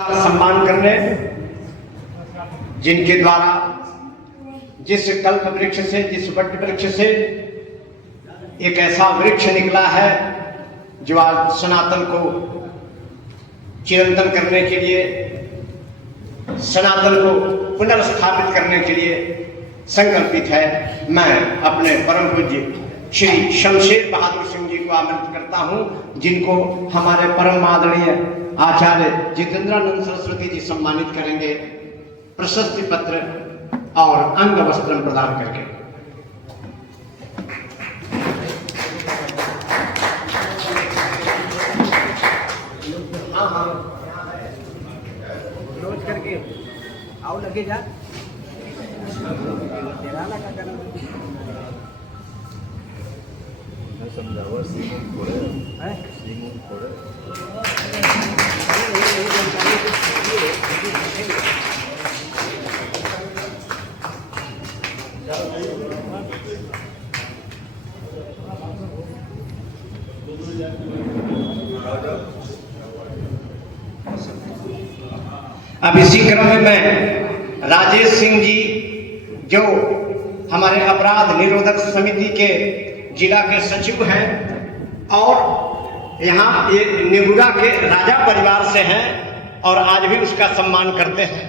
सम्मान करने, जिनके द्वारा जिस कल्प वृक्ष से, जिस वट वृक्ष से एक ऐसा वृक्ष निकला है जो आज सनातन को चिरंतन करने के लिए, सनातन को पुनर्स्थापित करने के लिए संकल्पित है। मैं अपने परम पूज्य श्री शमशेर बहादुर सिंह जी को आमंत्रित करता हूं, जिनको हमारे परम आदरणीय आचार्य जितेंद्रानंद सरस्वती जी सम्मानित करेंगे प्रशस्ति पत्र और अंग वस्त्र प्रदान करके। क्लोज करके आओ, लगे जा समझावा सीमून थोड़े है अब इसी क्रम में मैं राजेश सिंह जी, जो हमारे अपराध निरोधक समिति के जिला के सचिव हैं और यहाँ ये नेबुरा के राजा परिवार से हैं और आज भी उसका सम्मान करते हैं।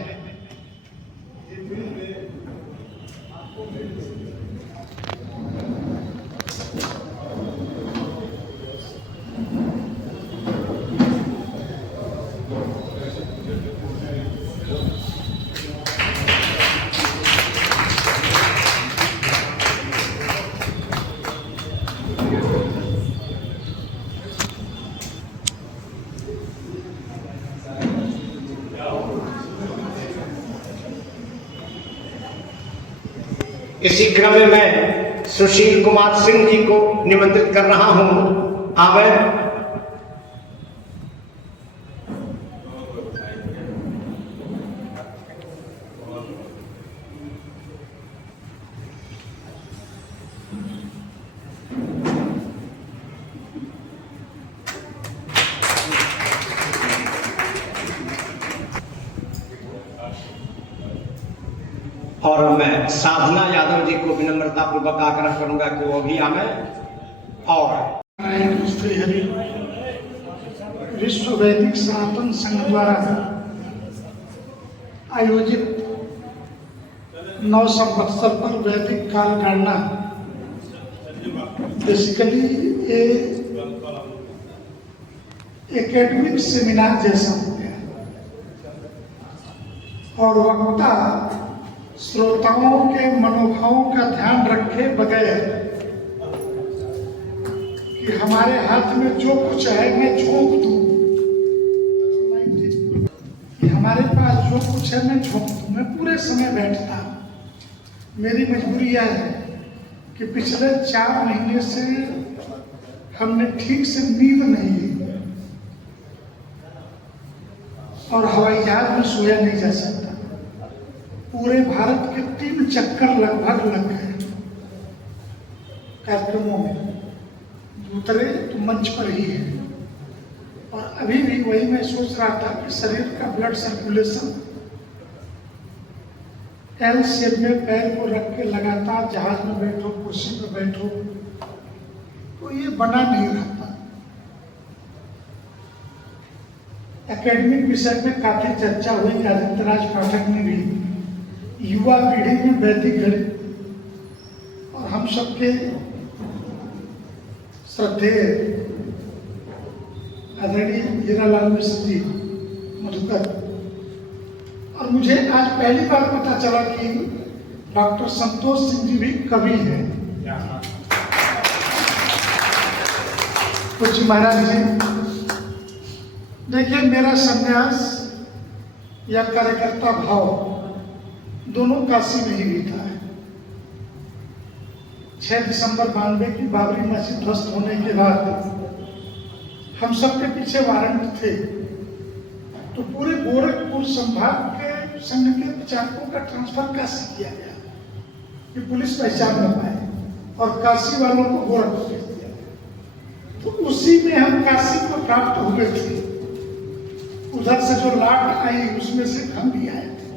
इसी क्रम में मैं सुशील कुमार सिंह जी को निमंत्रित कर रहा हूं। आवे और मैं साधना यादव जी को विनम्रता पूर्वक आग्रह करूंगा कि वो भी आवे। और विश्व वैदिक सनातन संघ द्वारा आयोजित 9 संवत्सर पर वैदिक काल गणना बेसिकली ये एकेडमिक सेमिनार जैसा हो गया और वक्ता श्रोताओं के मनोभावों का ध्यान रखे बगैर कि हमारे हाथ में जो कुछ है मैं झोंक दूं, कि हमारे पास जो कुछ है मैं झोंक दूं, मैं पूरे समय बैठता। मेरी मजबूरी यह है कि पिछले 4 महीने से हमने ठीक से नींद नहीं ली और हवाई जहाज में सोया नहीं जा सकता। पूरे भारत के 3 चक्कर लगभग लग गए कार्यक्रमों में, उतरे तो मंच पर ही है। और अभी भी वही मैं सोच रहा था कि शरीर का ब्लड सर्कुलेशन एल शेप में पैर को रख के लगातार जहाज में बैठो, कुर्सी पर बैठो, तो ये बना नहीं रहता। एकेडमिक विषय में काफी चर्चा हुई। आदित्य राज पाठक ने भी युवा पीढ़ी में वैदिक गणित और हम सबके श्रद्धेय आदरणीय हीरालाल मिश्र जी मधुकर, और मुझे आज पहली बार पता चला कि डॉक्टर संतोष सिंह जी भी कवि हैं। कुछ महाराज जी, देखिए मेरा संन्यास या कार्यकर्ता भाव दोनों काशी में ही बीता है। 6 दिसंबर 92 की बाबरी मस्जिद ध्वस्त होने के बाद हम सबके पीछे वारंट थे, तो पूरे गोरखपुर संभाग के संघ के प्रचारकों का ट्रांसफर काशी किया गया कि पुलिस पहचान न पाए, और काशी वालों को गोरखपुर भेज दिया गया। तो उसी में हम काशी को प्राप्त हुए थे। उधर से जो लाट आई उसमें से हम भी आए थे।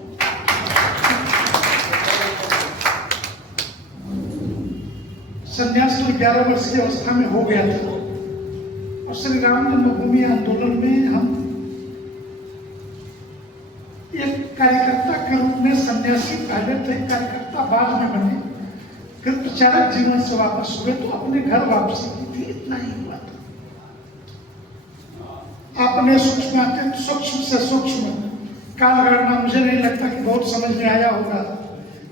संन्यास तो 11 वर्ष की अवस्था में हो गया था और श्री राम जन्मभूमि आंदोलन में हम एक कार्यकर्ता के रूप में सन्यासी पहले थे, कार्यकर्ता बाद में बने, फिर प्रचारक जीवन से वापस हुए तो अपने घर वापसी की थी, इतना ही हुआ था। आपने सूक्ष्म से सूक्ष्म काल गणना मुझे नहीं लगता कि बहुत समझ में आया होगा,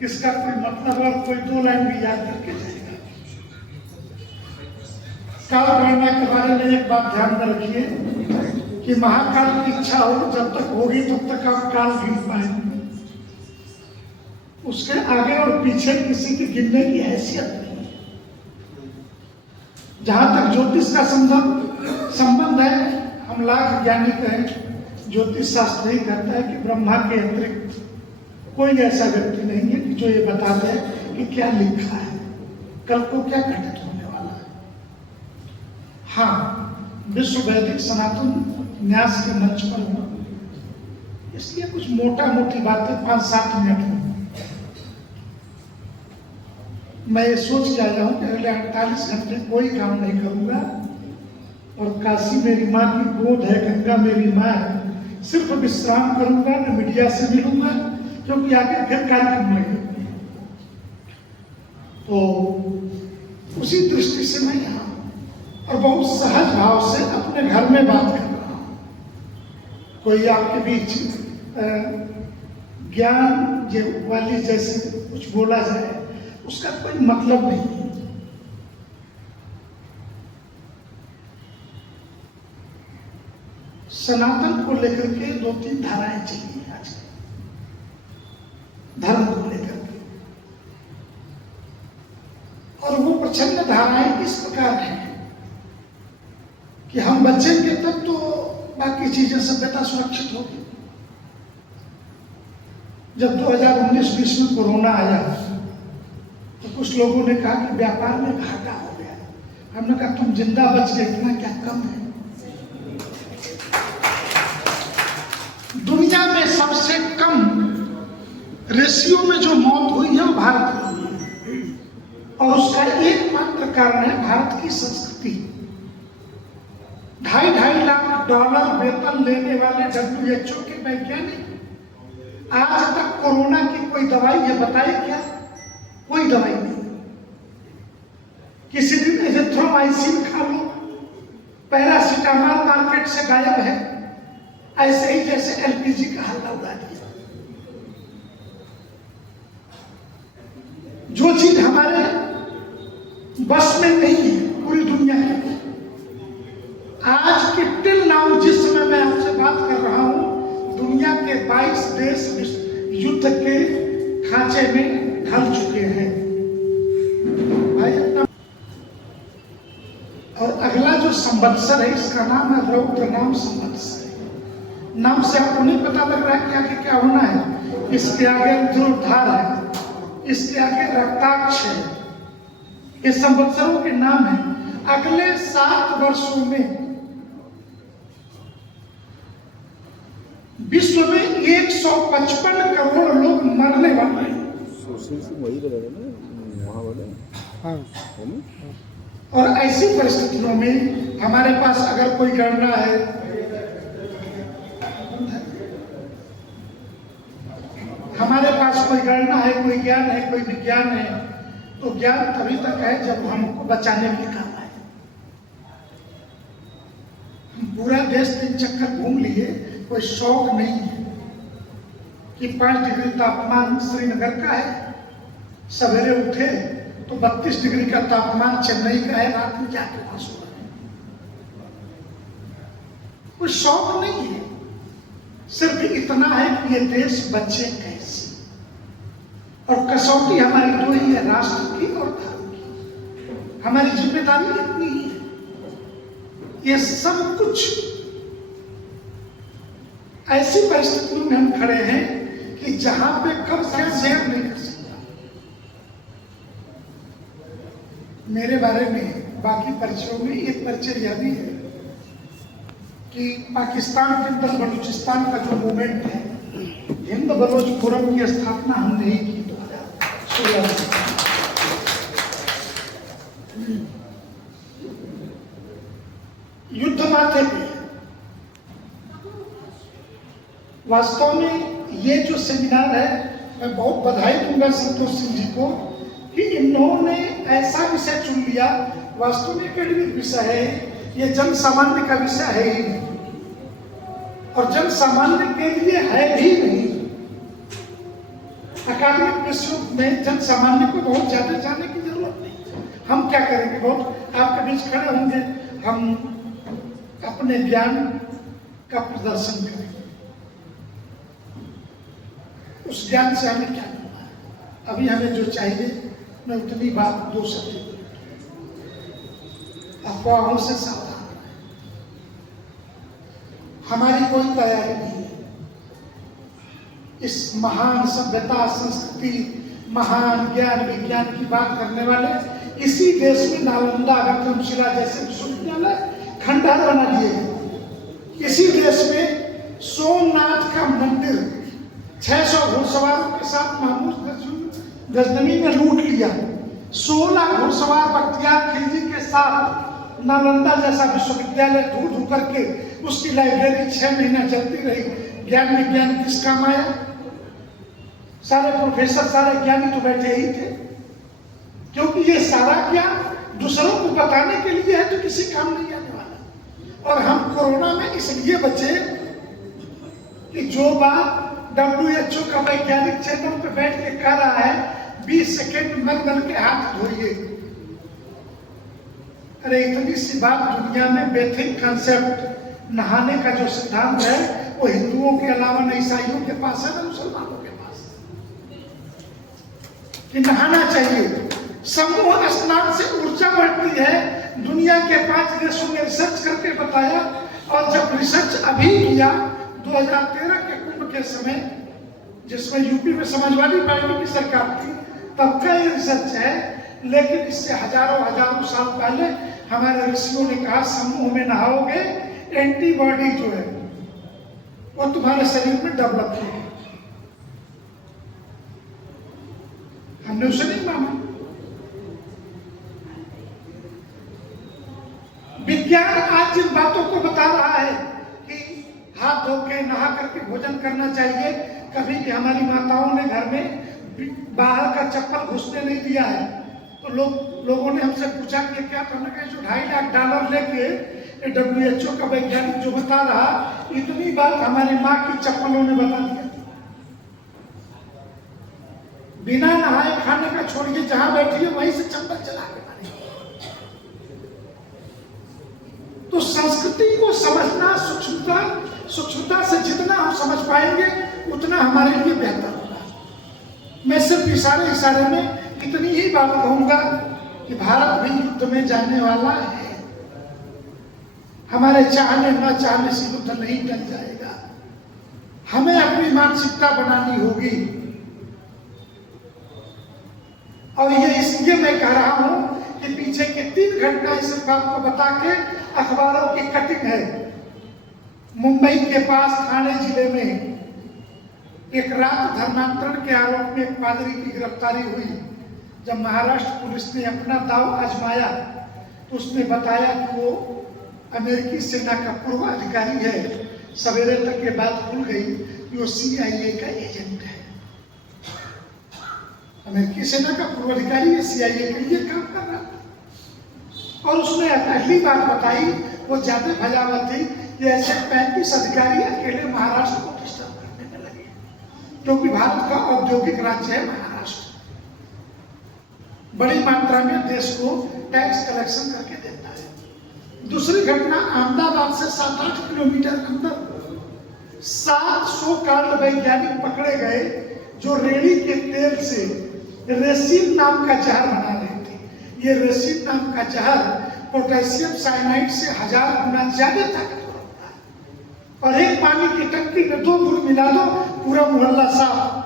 इसका कोई मतलब और कोई 2 लाइन भी याद करके जाएगा। काल गणना के बारे में एक बात ध्यान में रखिए कि महाकाल की इच्छा हो जब तक होगी तब तक आप काल गिन पाएंगे, उसके आगे और पीछे किसी की गिनने की हैसियत नहीं है। जहां तक ज्योतिष का संबंध है, हम लाख ज्ञानी कहें, ज्योतिष शास्त्र ही कहता है कि ब्रह्मा के अतिरिक्त कोई ऐसा व्यक्ति नहीं है कि जो ये बता दे कि क्या लिखा है, कल को क्या घटित होने वाला है। हाँ, विश्व वैदिक सनातन न्यास के मंच पर हूं, इसलिए कुछ मोटा मोटी बातें 5-7 मिनट में मैं ये सोच के आया हूं कि अगले 48 घंटे कोई काम नहीं करूंगा और काशी मेरी माँ की गोद है, गंगा मेरी माँ है, सिर्फ विश्राम करूंगा, न मीडिया से मिलूंगा क्योंकि आगे फिर कार्यक्रम लगे। तो उसी दृष्टि से मैं यहाँ और बहुत सहज भाव से अपने घर में बात कर रहा हूं। कोई आपके बीच ज्ञान वाली जैसे कुछ बोला जाए उसका कोई मतलब नहीं। सनातन को लेकर के 2-3 धाराएं चाहिए आज धर्म को लेकर के, और वो प्रचंड धाराएं इस प्रकार हैं कि हम बचेंगे तब तो बाकी चीजें सभ्यता सुरक्षित होगी। जब 2019-20 में कोरोना आया तो कुछ लोगों ने कहा कि व्यापार में घाटा हो गया। हमने कहा तुम जिंदा बच गए, इतना क्या कम है। दुनिया में सबसे कम रेशियो में जो मौत हुई है वो भारत में हुई है और उसका एकमात्र कारण है भारत की संस्कृति। $2.5 लाख वेतन लेने वाले WHO के वैज्ञानिक आज तक कोरोना की कोई दवाई है बताए क्या? कोई दवाई नहीं। किसी दिन एजिथ्रोमाइसिन खा लो, पैरासीटामोल मार्केट से गायब है, ऐसे ही जैसे LPG का हल्ला उड़ा दिया। जो चीज हमारे बस में नहीं है पूरी दुनिया की, आज की टिल नाउ जिस समय मैं आपसे बात कर रहा हूं, दुनिया के 22 देश युद्ध के खांचे में ढल चुके हैं भाई अपना। और अगला जो संवत्सर है इसका नाम है रौद्र नाम संवत्सर। नाम से आपको नहीं पता लग रहा है कि आगे क्या होना है। इसके आगे ध्रुवधार है, इसके आगे रक्ताक्ष है, ये संवत्सरों के नाम है। अगले 7 वर्षों में विश्व में 155 करोड़ लोग मरने वाले हैं। वही रहेगा ना वहाँ वाले। हाँ। और ऐसी परिस्थितियों में हमारे पास अगर कोई गणना है, हमारे पास कोई गणना है, कोई ज्ञान है, कोई विज्ञान है, तो ज्ञान तभी तक है जब हमको बचाने के काम आए। हम पूरा देश 3 चक्कर घूम लिए, कोई शौक नहीं है कि 5 डिग्री तापमान श्रीनगर का है, सवेरे उठे तो 32 डिग्री का तापमान चेन्नई का है, रात में जाके वहां सो रहे। कोई शौक नहीं है, सिर्फ इतना है कि ये देश बचे कैसे। और कसौटी हमारी 2 ही है, राष्ट्र की और धर्म की। हमारी जिम्मेदारी इतनी ही है। ये सब कुछ ऐसी परिस्थितियों में हम खड़े हैं कि जहां पे कब क्या शेयर नहीं कर सकता। मेरे बारे में बाकी परिचयों में एक परिचय यह भी है कि पाकिस्तान के अंदर बलूचिस्तान का जो मूवमेंट है, हिंद बलोच फोरम की स्थापना हमने ही की 2016 में। युद्ध माथे पे वास्तव में ये जो सेमिनार है, मैं बहुत बधाई दूंगा संतोष सिंह जी को कि इन्होंने ऐसा विषय चुन लिया। वास्तव में एकेडमिक विषय है, ये जन सामान्य का विषय है ही नहीं, और जन सामान्य के लिए है भी नहीं। अकादमिक विषयों में जन सामान्य को बहुत ज्यादा जानने की जरूरत नहीं। हम क्या करेंगे, बहुत आपके बीच खड़े होंगे, हम अपने ज्ञान का प्रदर्शन करेंगे। उस ज्ञान से हमें क्या करना है? अभी हमें जो चाहिए, मैं उतनी बात 2 शब्द अफवाहों से सावधान रहें। हमारी कोई तैयारी नहीं है। इस महान सभ्यता, संस्कृति, महान ज्ञान विज्ञान की बात करने वाले इसी देश में नालंदा, विक्रमशिला जैसे विश्वविद्यालय खंडहर बना दिए गए। इसी देश में सोमनाथ का मंदिर 600 घुड़सवारों के साथ महमूद गजनवी ने लूट लिया। 16 घुड़सवार बख्तियार खिलजी के साथ नालंदा जैसा विश्वविद्यालय ढूंढ करके उसकी लाइब्रेरी 6 महीना चलती रही। ज्ञान विज्ञान किस काम आया? सारे प्रोफेसर, सारे ज्ञानी तो बैठे ही थे, क्योंकि ये सारा ज्ञान दूसरों को बताने के लिए है, तो किसी काम नहीं आने वाला। और हम कोरोना में इसलिए बचे कि जो बात WHO का वैज्ञानिक चैनल पे बैठ के कह रहा है, 20 सेकेंड मल के हाथ धोइए। अरे इतनी सी बात दुनिया में बेसिक कंसेप्ट नहाने का जो सिद्धांत है, वो हिंदुओं के अलावा न ईसाइयों के पास है, न मुसलमानों के पास, कि नहाना चाहिए। समूह स्नान से ऊर्जा बढ़ती है। दुनिया के 5 देशों में रिसर्च करके बताया, और जब रिसर्च अभी किया 2013 के कुंभ के समय, जिसमें यूपी में समाजवादी पार्टी की सरकार थी, तब का ये रिसर्च है। लेकिन इससे हजारों साल पहले हमारे ऋषियों ने कहा, समूह में नहाओगे, एंटीबॉडी जो है वो तुम्हारे शरीर में डेवलप होगी। हमने उसे नहीं माना। विज्ञान आज जिन बातों को बता रहा है कि हाथ धो के नहा करके भोजन करना चाहिए, कभी भी हमारी माताओं ने घर में बाहर का चप्पल घुसने नहीं दिया है। तो लोगों ने हमसे पूछा कि क्या करना है, जो $2.5 लाख लेके WHO का वैज्ञानिक जो बता रहा, इतनी बात हमारी माँ की चप्पलों ने बता दिया। बिना नहाए खाने का छोड़िए, जहां बैठिए वहीं से चप्पल चला के मारिए। तो संस्कृति को समझना, सूक्ष्मता से जितना हम समझ पाएंगे उतना हमारे लिए बेहतर होगा। मैं सिर्फ इशारे में इतनी ही बात कहूंगा कि भारत भी युद्ध में जाने वाला है। हमारे चाहने न चाहने से युद्ध नहीं टल जाएगा। हमें अपनी मानसिकता बनानी होगी। और ये इसलिए मैं कह रहा हूं कि पीछे के 3 घटनाएं सिर्फ आपको बता के अखबारों की कटिंग है। मुंबई के पास ठाणे जिले में एक रात धर्मांतरण के आरोप में एक पादरी की गिरफ्तारी हुई। जब महाराष्ट्र पुलिस ने अपना दाव आजमाया तो उसने बताया कि वो अमेरिकी सेना का पूर्व अधिकारी है। सवेरे तक ये बात खुल गई कि वो CIA का एजेंट है। अमेरिकी सेना का पूर्व अधिकारी CIA के लिए काम कर रहा था। और उसने पहली बात बताई, वो ज्यादा भजावत थी कि ऐसे 35 अधिकारी अकेले महाराष्ट्र को डिस्टर्ब करने में लगे, क्योंकि भारत का औद्योगिक राज्य है महाराष्ट्र। बड़ी मात्रा में देश को टैक्स कलेक्शन करके देता है। दूसरी घटना, अहमदाबाद से 7-8 किलोमीटर अंदर 700 कार्ड वैज्ञानिक पकड़े गए जो रेड़ी के तेल से रेसिन नाम का जहर बना रहे थे। ये रेसिन नाम का जहर पोटेशियम साइनाइड से 1000 गुना ज्यादा ताकतवर होता है। और एक पानी की टंकी में 2 गुड़ मिला दो, पूरा मोहल्ला साफ।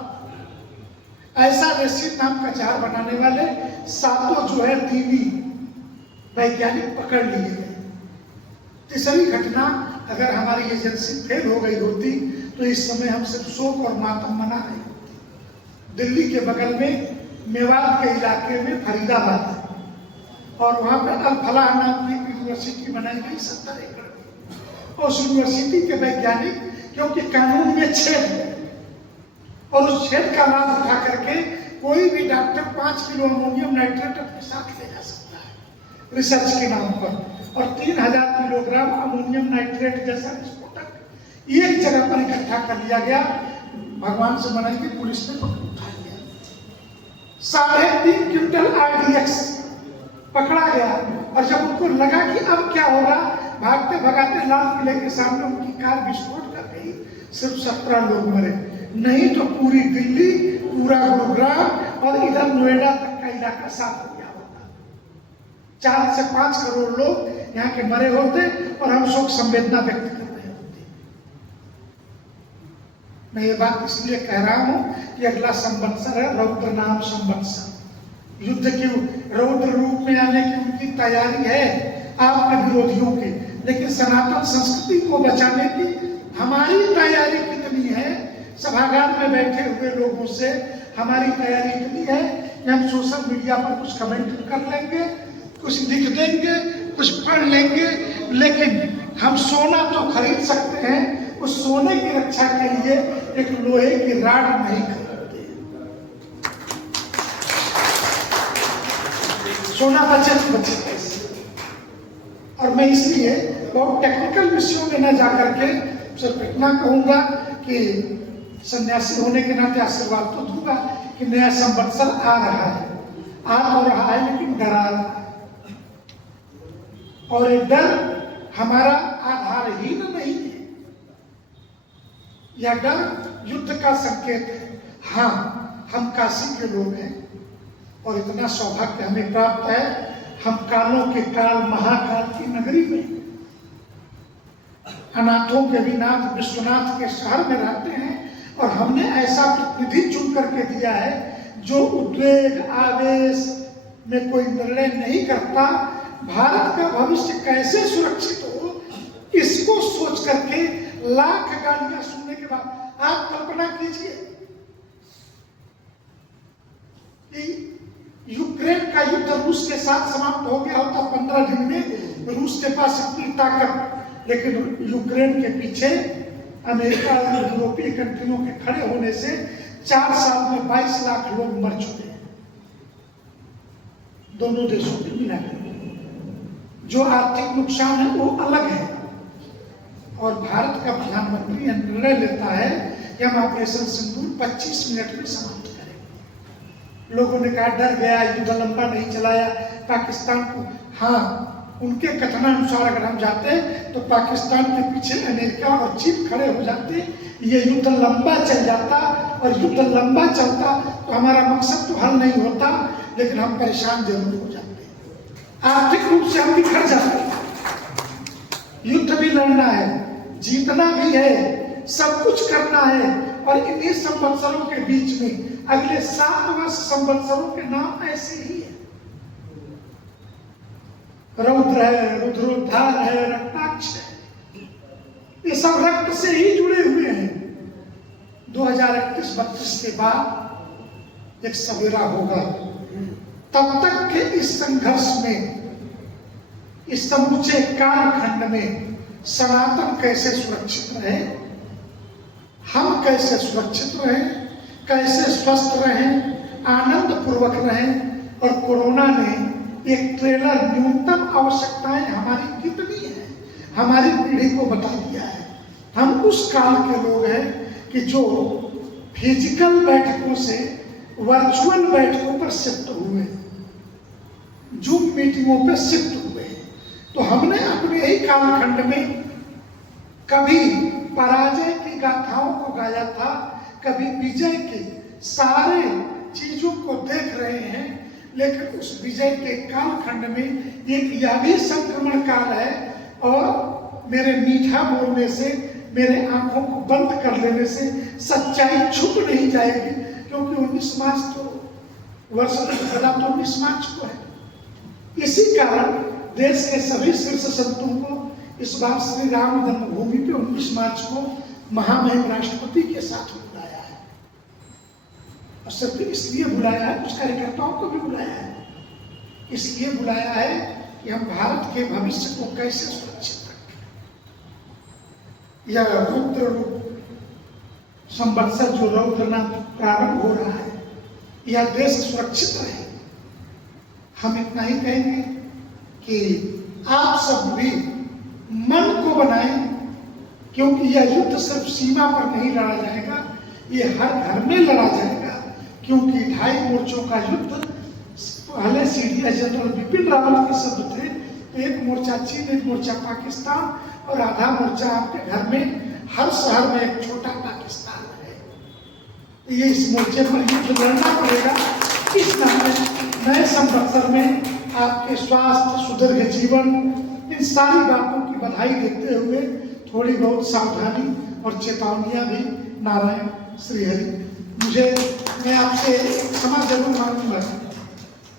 ऐसा रेसिन नाम का जहर बनाने वाले 7 जो है दीनी वैज्ञानिक पकड़ लिए गए। तीसरी घटना, अगर हमारी एजेंसी फेल हो गई होती तो इस समय हम सिर्फ शोक और मातम मना रहे होते। दिल्ली के बगल में मेवात के इलाके में फरीदाबाद है और वहाँ पे अल फलाह नाम की यूनिवर्सिटी बनाई गई 70 एकड़ की। और उस यूनिवर्सिटी के वैज्ञानिक, क्योंकि कानून में छेद है और उस छेद का लाभ उठा करके कोई भी डॉक्टर 5 किलो अमोनियम नाइट्रेट अपने साथ ले जा सकता है रिसर्च के नाम पर, और 3000 किलोग्राम अमोनियम नाइट्रेट जैसा विस्फोटक एक जगह पर इकट्ठा कर लिया गया। भगवान से मनाई कि पुलिस ने पकड़ उठा लिया। 3.5 क्विंटल RDX पकड़ा गया। और जब उनको लगा कि अब क्या होगा, भागते भगाते लाल किले के सामने उनकी कार विस्फोट कर गई। सिर्फ 17 लोग मरे, नहीं तो पूरी दिल्ली, पूरा गुरुग्राम और इधर नोएडा तक का इलाका साफ हो गया होता। 4 से 5 करोड़ लोग यहाँ के मरे होते और हम शोक संवेदना व्यक्त कर रहे होते। मैं ये बात इसलिए कह रहा हूँ कि अगला संवत्सर है रौद्र नाम संवत्सर। युद्ध की रौद्र रूप में आने की उनकी तैयारी है आपके विरोधियों की, लेकिन सनातन संस्कृति को बचाने की हमारी तैयारी कितनी है? सभागार में बैठे हुए लोगों से हमारी तैयारी इतनी है कि हम सोशल मीडिया पर कुछ कमेंट कर लेंगे, कुछ लिख देंगे, कुछ पढ़ लेंगे, लेकिन हम सोना तो खरीद सकते हैं, उस सोने की रक्षा के लिए एक लोहे की राड नहीं खरीदते। सोना बचे तो बचे कैसे? और मैं इसलिए बहुत टेक्निकल विषयों में न जाकर के सिर्फ इतना कहूंगा कि सन्यासी होने के नाते आशीर्वाद तो दूंगा कि नया संवत्सर आ रहा है, आ तो रहा है लेकिन डरा रहा है। और ये डर हमारा आधारहीन नहीं है, यह डर युद्ध का संकेत है। हाँ, हम काशी के लोग हैं और इतना सौभाग्य हमें प्राप्त है, हम कालों के काल महाकाल की नगरी में, अनाथों के भी नाथ विश्वनाथ के शहर में रहते हैं और हमने ऐसा प्रतिनिधि चुन करके दिया है जो उद्वेग आवेश में कोई निर्णय नहीं करता। भारत का भविष्य कैसे सुरक्षित हो इसको सोच करके लाख गालियां सुनने के बाद आप कल्पना कीजिए कि यूक्रेन का युद्ध रूस के साथ समाप्त हो गया होता 15 दिन में। रूस के पास इतनी ताकत, लेकिन यूक्रेन के पीछे अमेरिका और यूरोपीय कंट्रियों के खड़े होने से 4 साल में 22 लाख लोग मर चुके हैं दोनों देशों के मिलाकर। जो आर्थिक नुकसान है वो अलग है। और भारत का प्रधानमंत्री निर्णय लेता है कि हम ऑपरेशन सिंदूर 25 मिनट में समाप्त करेंगे। लोगों ने कहा डर गया, युद्ध लंबा नहीं चलाया पाकिस्तान को। हाँ, उनके कथनानुसार अगर हम जाते तो पाकिस्तान के पीछे अमेरिका और चीन खड़े हो जाते, ये युद्ध लंबा चल जाता और युद्ध लंबा चलता तो हमारा मकसद तो हल नहीं होता, लेकिन हम परेशान जरूर हो जाते, आर्थिक रूप से हम बिखर जाते। युद्ध भी लड़ना है, जीतना भी है, सब कुछ करना है। और इन्हीं संवत्सरों के बीच में अगले 7 वर्ष संवत्सरों के नाम ऐसे ही है। रौद्र है, रुद्रोद्धार है, रक्ताक्ष है, ये सब रक्त से ही जुड़े हुए हैं। 2031-32 के बाद एक सवेरा होगा। तब तक के इस संघर्ष में, इस समूचे कालखंड में सनातन कैसे सुरक्षित रहे, हम कैसे सुरक्षित रहें, कैसे स्वस्थ रहें, आनंद पूर्वक रहें। और कोरोना ने एक ट्रेलर न्यूनतम आवश्यकताएं हमारी कितनी है हमारी पीढ़ी को बता दिया है। हम उस काल के लोग हैं कि जो फिजिकल बैठकों से वर्चुअल बैठकों पर शिफ्ट हुए, जूम मीटिंगों पर शिफ्ट हुए। तो हमने अपने ही कालखंड में कभी पराजय की गाथाओं को गाया था, कभी विजय की, सारे चीजों को देख रहे हैं। लेकिन उस विजय के कालखंड में एक यह भी संक्रमण काल है। और मेरे मीठा बोलने से, मेरे आंखों को बंद कर लेने से सच्चाई छुप नहीं जाएगी, क्योंकि 19 मार्च तो वर्ष तो 19 मार्च को है। इसी कारण देश के सभी शीर्ष संतों को इस बार श्री राम जन्मभूमि पे 19 मार्च को महामहिम राष्ट्रपति के साथ बुलाया है, और सिर्फ इसलिए बुलाया है, कुछ कार्यकर्ताओं को भी बुलाया है, इसलिए बुलाया है कि हम भारत के भविष्य को कैसे सुरक्षित रखें। यह रुद्र संवत्सर जो रौद्रना प्रारंभ हो रहा है, यह देश सुरक्षित रहे। हम इतना ही कहेंगे कि आप सब भी मन को बनाएं, क्योंकि यह युद्ध सिर्फ सीमा पर नहीं लड़ा जाएगा, ये हर घर में लड़ा जाएगा। क्योंकि 2.5 मोर्चों का युद्ध, पहले सीडीएस जनरल बिपिन रावत के शब्द थे, एक मोर्चा चीन, एक मोर्चा पाकिस्तान और आधा मोर्चा आपके घर में, हर शहर में एक छोटा पाकिस्तान है। ये इस मोर्चे पर युद्ध लड़ना पड़ेगा। इस नए संवत्सर में आपके स्वास्थ्य, सुदीर्घ जीवन, इन सारी बातों की बधाई देते हुए थोड़ी बहुत सावधानी और चेतावनियां भी। नारायण श्रीहरि। मैं आपसे क्षमा जरूर मांगूंगा,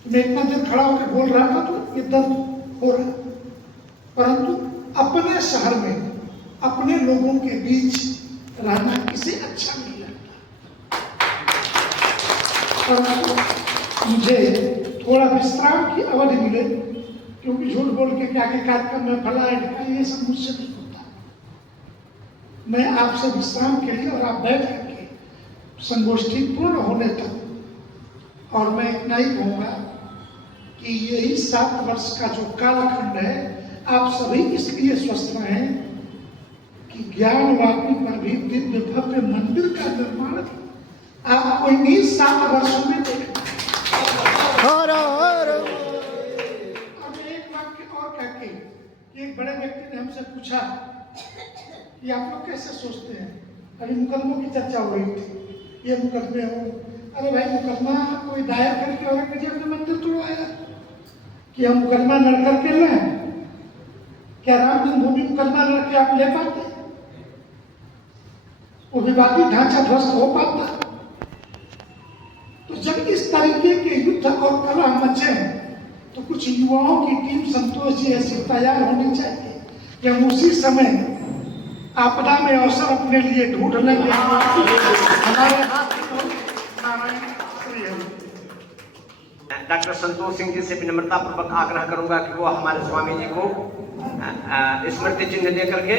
मैं इतना देर खड़ा होकर बोल रहा था तो ये दर्द हो रहा, परंतु अपने शहर में अपने लोगों के बीच रहना किसे अच्छा नहीं लगता। परंतु मुझे थोड़ा विश्राम की अवधि मिले, क्योंकि झूठ बोल के क्या के कार्यक्रम में फला है, ये सब मुझसे नहीं होता। मैं आपसे विश्राम के लिए और आप बैठ करके संगोष्ठी पूर्ण होने तक, और मैं इतना ही कहूँगा कि यही 7 वर्ष का जो कालखंड है, आप सभी इसलिए स्वस्थ रहें कि ज्ञानवापी पर भी दिव्य भव्य मंदिर का निर्माण आपको इन्हीं 7 वर्षों में देखा। एक वाक्य और कहके कि एक बड़े व्यक्ति ने हमसे पूछा कि आप लोग कैसे सोचते हैं, अभी मुकदमों की चर्चा हो रही थी, ये मुकदमे हो, अरे भाई मुकदमा कोई दायर करके औरंगजेब ने मंदिर तोड़वाया कि हम मुकदमा लड़ करके लें? क्या राम जन्मभूमि मुकदमा लड़ के आप ले पाते? वो विवादी ढांचा ध्वस्त हो पाता? तो जब इस तरीके के युद्ध और कलह मचे तो कुछ युवाओं की टीम संतोष जी ऐसी तैयार होनी चाहिए कि हम उसी समय आपदा में अवसर अपने लिए ढूंढ लेंगे। हमारे हाथ नारायण श्रीहरि। डॉक्टर संतोष सिंह जी से विनम्रता पूर्वक आग्रह करूंगा कि वो हमारे स्वामी जी को स्मृति चिन्ह दे करके